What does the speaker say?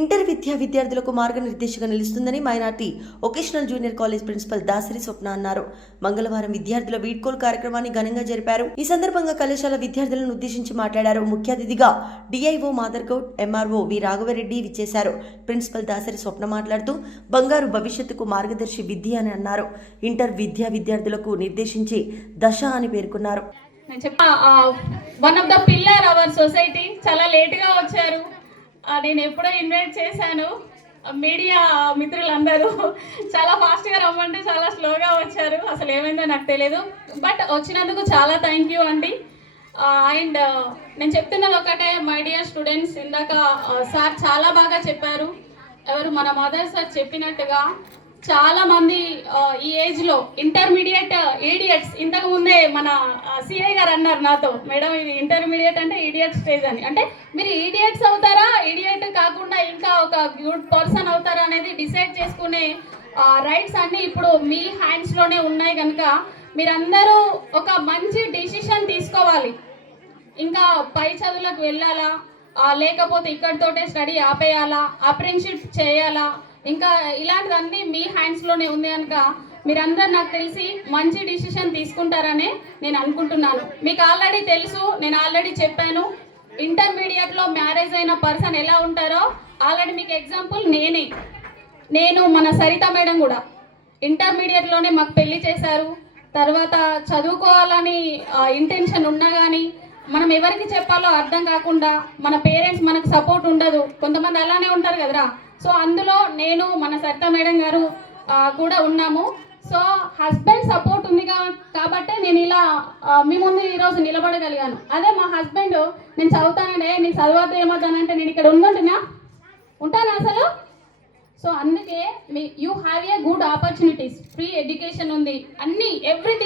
Inter విద్యా విద్యార్థులకు మార్గనిర్దేశంగా నిలుస్తుందని minority vocational junior college principal Dasari Swapna అన్నారు. మంగళవారం విద్యార్థుల వీడ్కోల్ కార్యక్రమాన్ని ఘనంగా జరిపారు. ఈ సందర్భంగా కళాశాల విద్యార్థులను ఉద్దేశించి మాట్లాడారు. ముఖ్య అతిథిగా DIO Madargoud MRO V Raghavareddy విచ్చేశారు. ప్రిన్సిపల్ దాసరి స్వప్న మాట్లాడుతూ బంగారు భవిష్యత్తుకు మార్గదర్శి విద్య అని అన్నారు. ఇంటర్ విద్యా విద్యార్థులకు నిర్దేశించి దశ అని పేర్కొన్నారు. One of the pillar our society చాలా లేట్గా వచ్చారు. నేను ఎప్పుడో ఇన్వైట్ చేశాను. మీడియా మిత్రులందరూ చాలా ఫాస్ట్గా రమ్మంటే చాలా స్లోగా వచ్చారు. అసలు ఏమైందో నాకు తెలియదు బట్ వచ్చినందుకు చాలా థ్యాంక్ యూ అండి. అండ్ నేను చెప్తున్నది ఒకటే మై డియర్ స్టూడెంట్స్ ఇందాక సార్ చాలా బాగా చెప్పారు. ఎవరు మన మదర్ సార్ చెప్పినట్టుగా చాలా మంది ఈ ఏజ్లో ఇంటర్మీడియట్ ఈడియట్స్ ఇంతకు ముందే మన సిఐ గారు అన్నారు నాతో. మేడం ఇది ఇంటర్మీడియట్ అంటే ఈడియట్ స్టేజ్ అని. అంటే మీరు ఈడియట్స్ అవుతారా? ఒక గుడ్ పర్సన్ అవుతారా అనేది డిసైడ్ చేసుకునే రైట్స్ అన్ని ఇప్పుడు మీ హ్యాండ్స్లోనే ఉన్నాయి కనుక మీరందరూ ఒక మంచి డిసిషన్ తీసుకోవాలి. ఇంకా పై చదువులకు వెళ్ళాలా? లేకపోతే ఇక్కడితోటే స్టడీ ఆపేయాలా? అప్రెంటిషిప్ చేయాలా? ఇంకా ఇలాంటివన్నీ మీ హ్యాండ్స్లోనే ఉంది కనుక మీరందరూ నాకు తెలిసి మంచి డిసిషన్ తీసుకుంటారనే నేను అనుకుంటున్నాను. మీకు ఆల్రెడీ తెలుసు నేను ఆల్రెడీ చెప్పాను. ఇంటర్మీడియట్లో మ్యారేజ్ అయిన పర్సన్ ఎలా ఉంటారో ఆల్రెడీ మీకు ఎగ్జాంపుల్ నేనే. నేను మన సరిత మేడం కూడా. ఇంటర్మీడియట్లోనే మాకు పెళ్ళి చేశారు. తర్వాత చదువుకోవాలని ఇంటెన్షన్ ఉన్నా కానీ మనం ఎవరికి చెప్పాలో అర్థం కాకుండా మన పేరెంట్స్ మనకు సపోర్ట్ ఉండదు. కొంతమంది అలానే ఉంటారు కదరా. సో అందులో నేను మన సరిత మేడం గారు కూడా ఉన్నాము. సో హస్బెండ్ సపోర్ట్ ఉంది కాబట్టే నేను ఇలా మీ ముందు ఈరోజు నిలబడగలిగాను. అదే మా హస్బెండ్ నేను చదువుతానంటే నీ చదవద్దు ఏమవుతానంటే నేను ఇక్కడ ఉండుంటున్నా. ఉంటానా అసలు? సో అందుకే మీ you have a good opportunities free education ఉంది. అన్ని ఎవ్రీథింగ్